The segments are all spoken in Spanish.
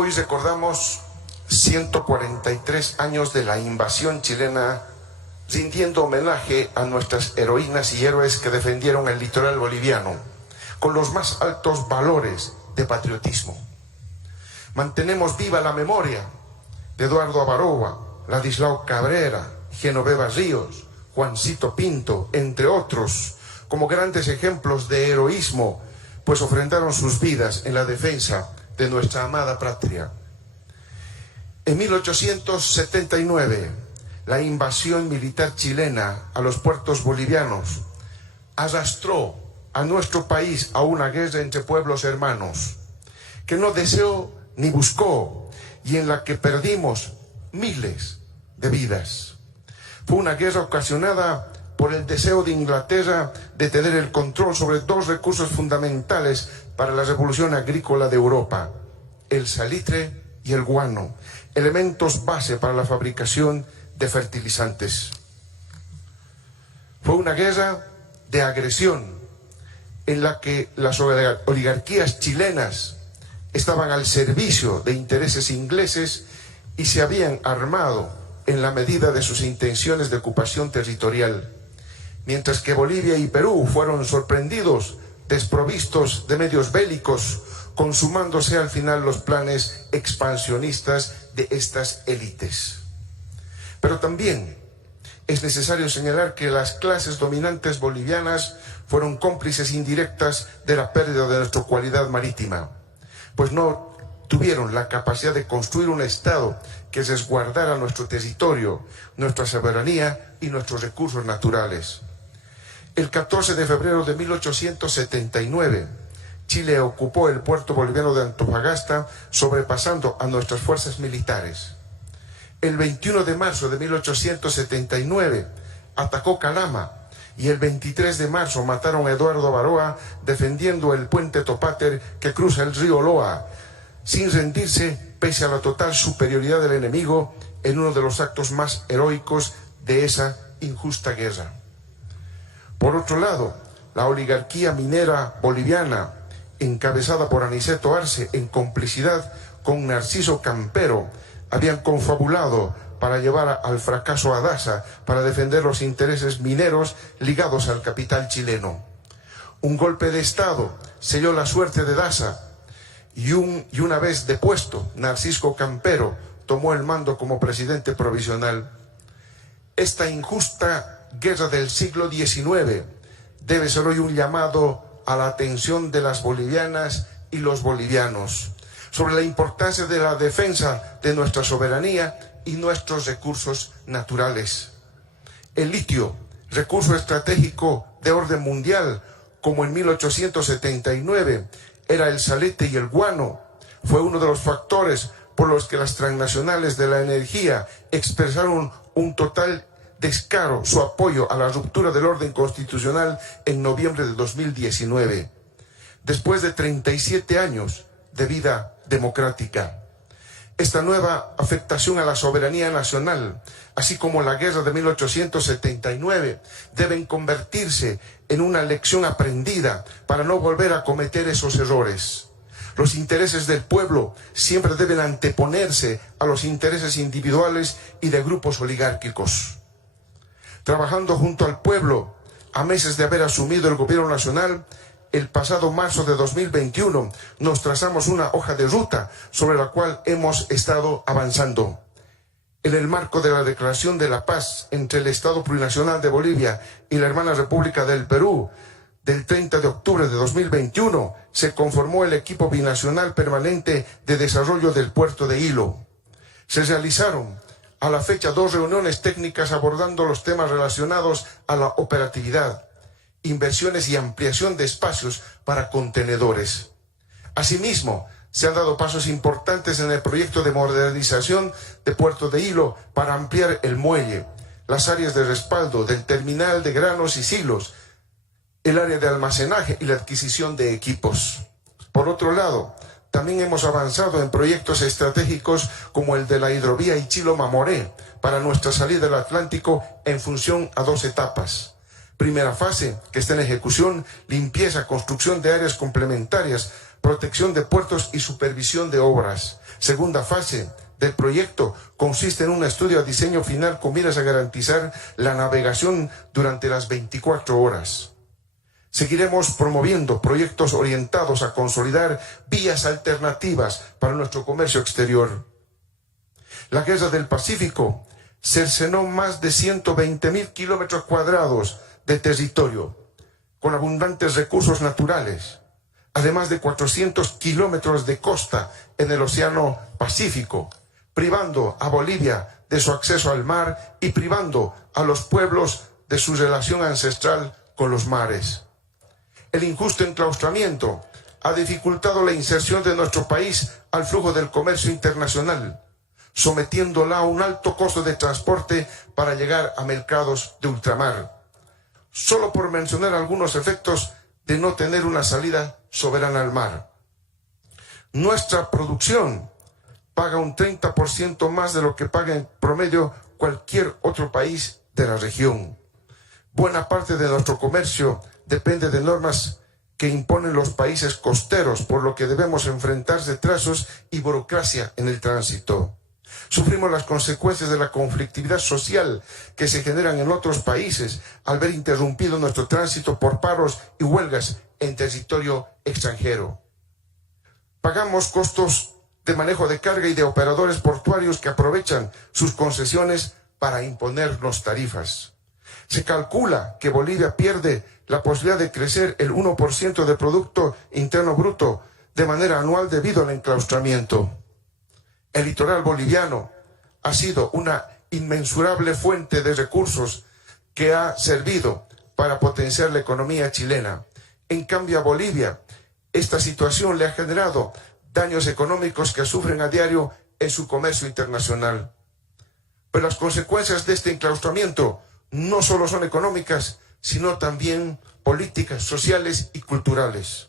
Hoy recordamos 143 años de la invasión chilena, rindiendo homenaje a nuestras heroínas y héroes que defendieron el litoral boliviano con los más altos valores de patriotismo. Mantenemos viva la memoria de Eduardo Avaroa, Ladislao Cabrera, Genoveva Ríos, Juancito Pinto, entre otros, como grandes ejemplos de heroísmo, pues ofrendaron sus vidas en la defensa de nuestra amada patria. En 1879, la invasión militar chilena a los puertos bolivianos arrastró a nuestro país a una guerra entre pueblos hermanos, que no deseó ni buscó, y en la que perdimos miles de vidas. Fue una guerra ocasionada por el deseo de Inglaterra de tener el control sobre dos recursos fundamentales para la revolución agrícola de Europa: el salitre y el guano, elementos base para la fabricación de fertilizantes. Fue una guerra de agresión en la que las oligarquías chilenas estaban al servicio de intereses ingleses y se habían armado en la medida de sus intenciones de ocupación territorial, mientras que Bolivia y Perú fueron sorprendidos, desprovistos de medios bélicos, consumándose al final los planes expansionistas de estas élites. Pero también es necesario señalar que las clases dominantes bolivianas fueron cómplices indirectas de la pérdida de nuestra cualidad marítima, pues no tuvieron la capacidad de construir un Estado que resguardara nuestro territorio, nuestra soberanía y nuestros recursos naturales. El 14 de febrero de 1879, Chile ocupó el puerto boliviano de Antofagasta, sobrepasando a nuestras fuerzas militares. El 21 de marzo de 1879, atacó Calama, y el 23 de marzo mataron a Eduardo Avaroa defendiendo el puente Topater que cruza el río Loa, sin rendirse pese a la total superioridad del enemigo en uno de los actos más heroicos de esa injusta guerra. Por otro lado, la oligarquía minera boliviana, encabezada por Aniceto Arce en complicidad con Narciso Campero, habían confabulado para llevar al fracaso a Dasa para defender los intereses mineros ligados al capital chileno. Un golpe de Estado selló la suerte de Dasa y una vez depuesto, Narciso Campero tomó el mando como presidente provisional. Esta injusta guerra del siglo XIX debe ser hoy un llamado a la atención de las bolivianas y los bolivianos sobre la importancia de la defensa de nuestra soberanía y nuestros recursos naturales. El litio, recurso estratégico de orden mundial, como en 1879 era el salete y el guano, fue uno de los factores por los que las transnacionales de la energía expresaron un total descaro su apoyo a la ruptura del orden constitucional en noviembre de 2019, después de 37 años de vida democrática. Esta nueva afectación a la soberanía nacional, así como la guerra de 1879, deben convertirse en una lección aprendida para no volver a cometer esos errores. Los intereses del pueblo siempre deben anteponerse a los intereses individuales y de grupos oligárquicos. Trabajando junto al pueblo, a meses de haber asumido el gobierno nacional, el pasado marzo de 2021 nos trazamos una hoja de ruta sobre la cual hemos estado avanzando. En el marco de la Declaración de la Paz entre el Estado Plurinacional de Bolivia y la hermana República del Perú, del 30 de octubre de 2021, se conformó el equipo binacional permanente de desarrollo del puerto de Hilo. Se realizaron a la fecha 2 reuniones técnicas abordando los temas relacionados a la operatividad, inversiones y ampliación de espacios para contenedores. Asimismo, se han dado pasos importantes en el proyecto de modernización de Puerto de Hilo para ampliar el muelle, las áreas de respaldo del terminal de granos y silos, el área de almacenaje y la adquisición de equipos. Por otro lado, también hemos avanzado en proyectos estratégicos como el de la hidrovía Ichilo-Mamoré para nuestra salida del Atlántico en función a 2 etapas. Primera fase, que está en ejecución, limpieza, construcción de áreas complementarias protección de puertos y supervisión de obras. Segunda fase del proyecto consiste en un estudio a diseño final con miras a garantizar la navegación durante las 24 horas. Seguiremos promoviendo proyectos orientados a consolidar vías alternativas para nuestro comercio exterior. La Guerra del Pacífico cercenó más de 120.000 kilómetros cuadrados de territorio, con abundantes recursos naturales, además de 400 kilómetros de costa en el Océano Pacífico, privando a Bolivia de su acceso al mar y privando a los pueblos de su relación ancestral con los mares. El injusto enclaustramiento ha dificultado la inserción de nuestro país al flujo del comercio internacional, sometiéndola a un alto costo de transporte para llegar a mercados de ultramar. Solo por mencionar algunos efectos de no tener una salida soberana al mar. Nuestra producción paga un 30% más de lo que paga en promedio cualquier otro país de la región. Buena parte de nuestro comercio depende de normas que imponen los países costeros, por lo que debemos enfrentar retrasos y burocracia en el tránsito. Sufrimos las consecuencias de la conflictividad social que se generan en otros países al ver interrumpido nuestro tránsito por paros y huelgas en territorio extranjero. Pagamos costos de manejo de carga y de operadores portuarios que aprovechan sus concesiones para imponernos tarifas. Se calcula que Bolivia pierde la posibilidad de crecer el 1% de Producto Interno Bruto de manera anual debido al enclaustramiento. El litoral boliviano ha sido una inmensurable fuente de recursos que ha servido para potenciar la economía chilena. En cambio, a Bolivia, esta situación le ha generado daños económicos que sufren a diario en su comercio internacional. Pero las consecuencias de este enclaustramiento no solo son económicas, sino también políticas, sociales y culturales.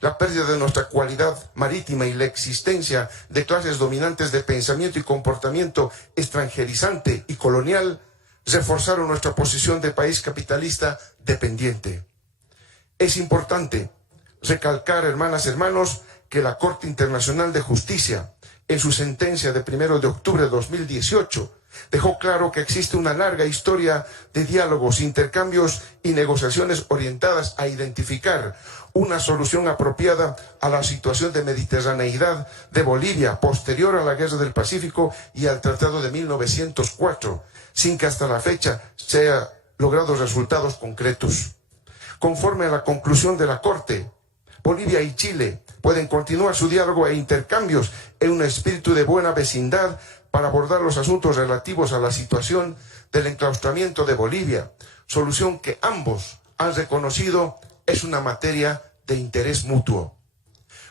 La pérdida de nuestra cualidad marítima y la existencia de clases dominantes de pensamiento y comportamiento extranjerizante y colonial reforzaron nuestra posición de país capitalista dependiente. Es importante recalcar, hermanas y hermanos, que la Corte Internacional de Justicia, en su sentencia de 1 de octubre de 2018, dejó claro que existe una larga historia de diálogos, intercambios y negociaciones orientadas a identificar una solución apropiada a la situación de mediterraneidad de Bolivia posterior a la Guerra del Pacífico y al Tratado de 1904, sin que hasta la fecha se hayan logrado resultados concretos. Conforme a la conclusión de la Corte, Bolivia y Chile pueden continuar su diálogo e intercambios en un espíritu de buena vecindad para abordar los asuntos relativos a la situación del enclaustramiento de Bolivia, solución que ambos han reconocido es una materia de interés mutuo.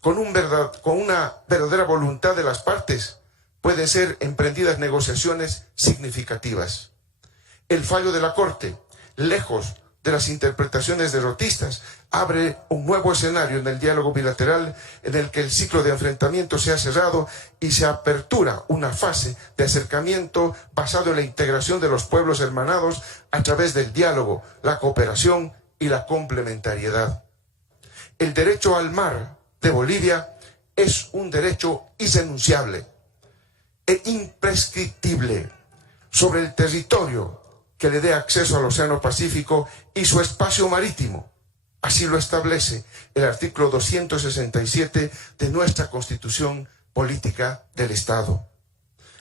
Con una verdadera voluntad de las partes, pueden ser emprendidas negociaciones significativas. El fallo de la Corte, lejos de las interpretaciones derrotistas, abre un nuevo escenario en el diálogo bilateral en el que el ciclo de enfrentamiento se ha cerrado y se apertura una fase de acercamiento basado en la integración de los pueblos hermanados a través del diálogo, la cooperación y la complementariedad. El derecho al mar de Bolivia es un derecho irrenunciable e imprescriptible sobre el territorio que le dé acceso al Océano Pacífico y su espacio marítimo. Así lo establece el artículo 267 de nuestra Constitución Política del Estado.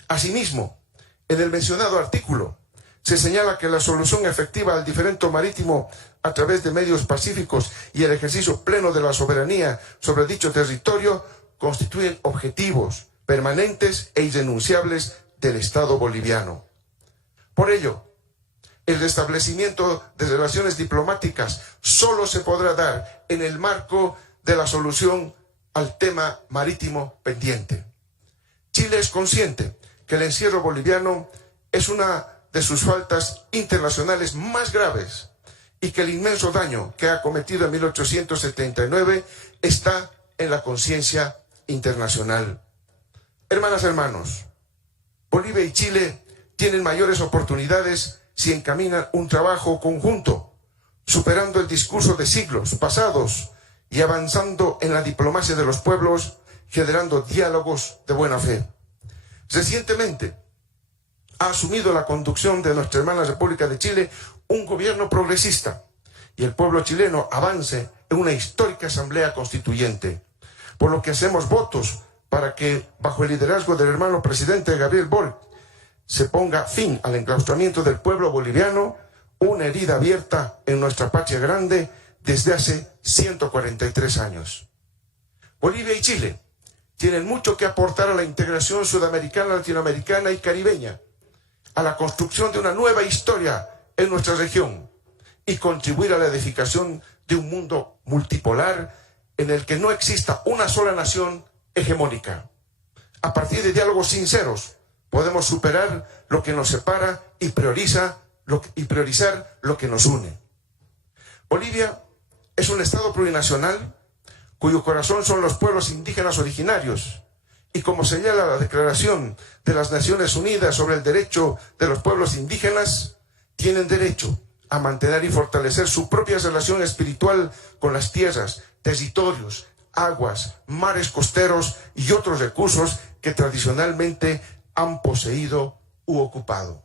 Asimismo, en el mencionado artículo se señala que la solución efectiva al diferendo marítimo a través de medios pacíficos y el ejercicio pleno de la soberanía sobre dicho territorio constituyen objetivos permanentes e irrenunciables del Estado boliviano. Por ello, el restablecimiento de relaciones diplomáticas solo se podrá dar en el marco de la solución al tema marítimo pendiente. Chile es consciente que el encierro boliviano es una de sus faltas internacionales más graves y que el inmenso daño que ha cometido en 1879 está en la conciencia internacional. Hermanas y hermanos, Bolivia y Chile tienen mayores oportunidades si encaminan un trabajo conjunto, superando el discurso de siglos pasados y avanzando en la diplomacia de los pueblos, generando diálogos de buena fe. Recientemente ha asumido la conducción de nuestra hermana República de Chile un gobierno progresista y el pueblo chileno avance en una histórica asamblea constituyente, por lo que hacemos votos para que, bajo el liderazgo del hermano presidente Gabriel Boric, se ponga fin al enclaustramiento del pueblo boliviano, una herida abierta en nuestra patria grande desde hace 143 años. Bolivia y Chile tienen mucho que aportar a la integración sudamericana, latinoamericana y caribeña, a la construcción de una nueva historia en nuestra región y contribuir a la edificación de un mundo multipolar en el que no exista una sola nación hegemónica. A partir de diálogos sinceros podemos superar lo que nos separa y priorizar lo que nos une. Bolivia es un estado plurinacional cuyo corazón son los pueblos indígenas originarios y, como señala la Declaración de las Naciones Unidas sobre el derecho de los pueblos indígenas, tienen derecho a mantener y fortalecer su propia relación espiritual con las tierras, territorios, aguas, mares costeros y otros recursos que tradicionalmente han poseído u ocupado.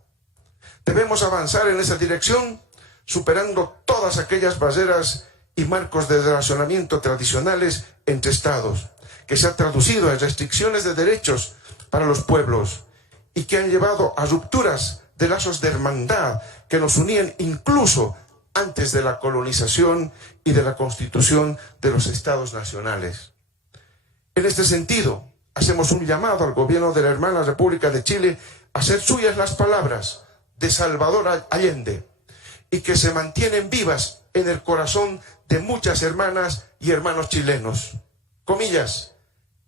Debemos avanzar en esa dirección, superando todas aquellas barreras y marcos de relacionamiento tradicionales entre estados, que se han traducido en restricciones de derechos para los pueblos y que han llevado a rupturas de lazos de hermandad que nos unían incluso antes de la colonización y de la constitución de los estados nacionales. En este sentido, hacemos un llamado al gobierno de la hermana República de Chile a hacer suyas las palabras de Salvador Allende y que se mantienen vivas en el corazón de muchas hermanas y hermanos chilenos. Comillas,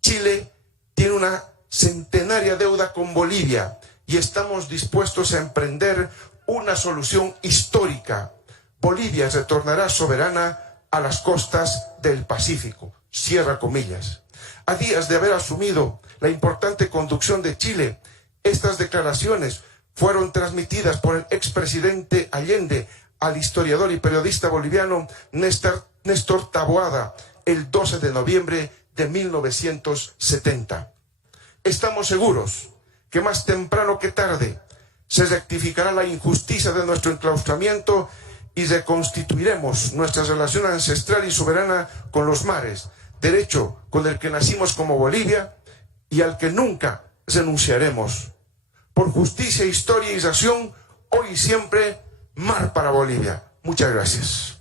Chile tiene una centenaria deuda con Bolivia y estamos dispuestos a emprender una solución histórica. Bolivia retornará soberana a las costas del Pacífico. Cierra comillas. A días de haber asumido la importante conducción de Chile, estas declaraciones fueron transmitidas por el expresidente Allende al historiador y periodista boliviano Néstor Taboada el 12 de noviembre de 1970. Estamos seguros que más temprano que tarde se rectificará la injusticia de nuestro enclaustramiento y reconstituiremos nuestra relación ancestral y soberana con los mares, derecho con el que nacimos como Bolivia y al que nunca renunciaremos. Por justicia, historia y ración, hoy y siempre, mar para Bolivia. Muchas gracias.